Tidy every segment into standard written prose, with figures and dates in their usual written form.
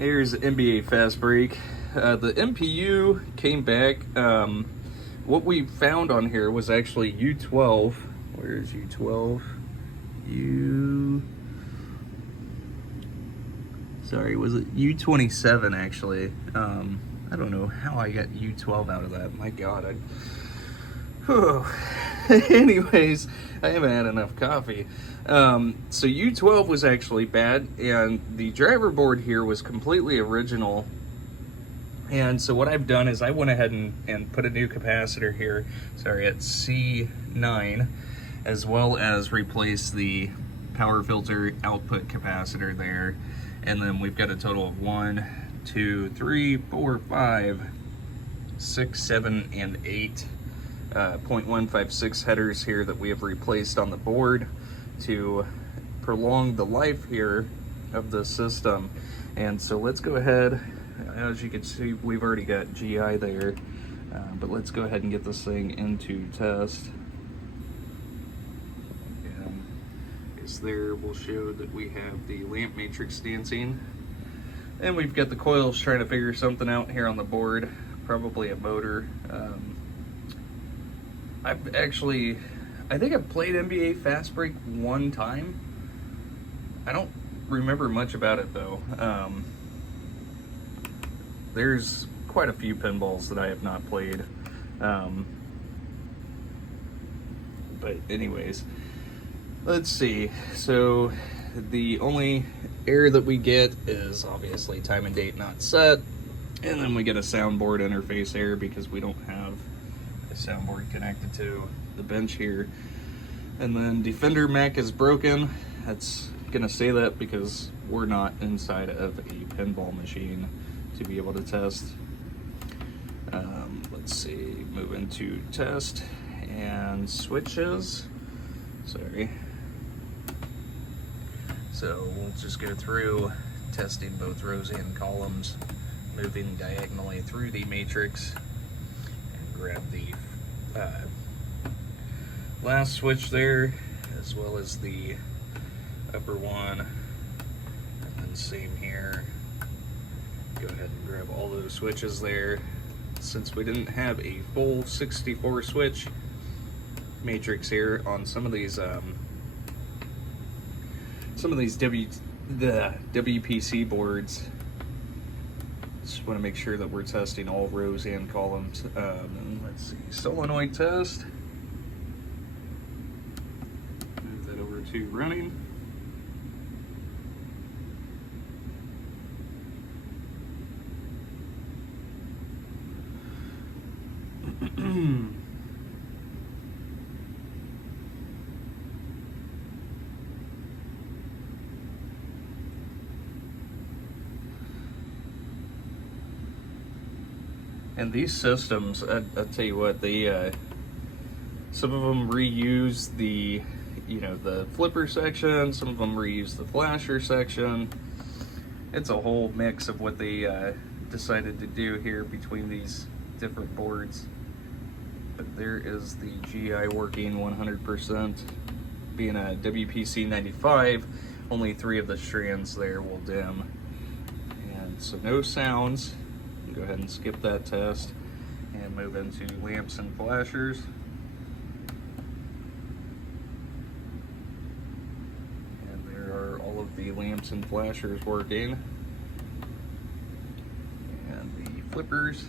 Here's NBA Fastbreak. The MPU came back. What we found on here was actually U12. Where is U12? Sorry, was it U27 actually? I don't know how I got U12 out of that. My God, Anyways, I haven't had enough coffee. So U12 was actually bad, and the driver board here was completely original. And so what I've done is I went ahead and put a new capacitor here, sorry, at C9, as well as replace the power filter output capacitor there. And then we've got a total of 1, 2, 3, 4, 5, 6, 7, and 8 .156 headers here that we have replaced on the board to prolong the life here of the system. And so let's go ahead, as you can see, we've already got GI there, but let's go ahead and get this thing into test. And there will show that we have the lamp matrix dancing, and we've got the coils trying to figure something out here on the board, probably a motor. I think I've played NBA Fastbreak one time. I don't remember much about it though. There's quite a few pinballs that I have not played. But anyways, let's see. So the only error that we get is obviously time and date not set. And then we get a soundboard interface error because we don't have a soundboard connected to the bench here. And then Defender Mech is broken. That's gonna say that because we're not inside of a pinball machine to be able to test. Let's see, move into test and switches. Sorry. So we'll just go through testing both rows and columns, moving diagonally through the matrix, and grab the last switch there, as well as the upper one, and then same here. Go ahead and grab all those switches there. Since we didn't have a full 64 switch matrix here on some of these WPC boards, just want to make sure that we're testing all rows and columns. And let's see, solenoid test. Move that over to running. And these systems, I'll tell you what, they some of them reuse the the flipper section, some of them reuse the flasher section. It's a whole mix of what they decided to do here between these different boards. But there is the GI working 100%. Being a WPC 95, only 3 of the strands there will dim. And so no sounds. Go ahead and skip that test and move into lamps and flashers. And there are all of the lamps and flashers working. And the flippers.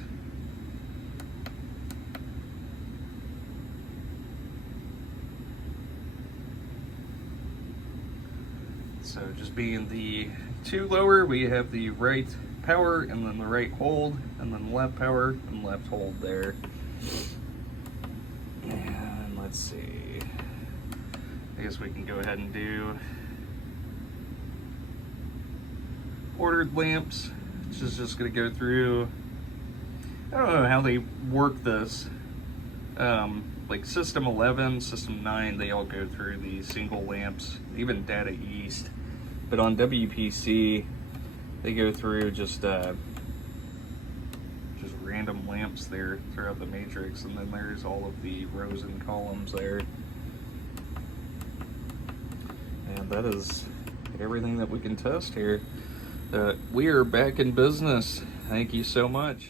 So just being the 2 lower, we have the right power and then the right hold, and then left power and left hold there. And let's see, I guess we can go ahead and do ordered lamps, which is just going to go through. I don't know how they work this. Like System 11, System 9, they all go through the single lamps, even Data East. But on WPC, they go through just random lamps there throughout the matrix, and then there's all of the rows and columns there. And that is everything that we can test here. we are back in business. Thank you so much.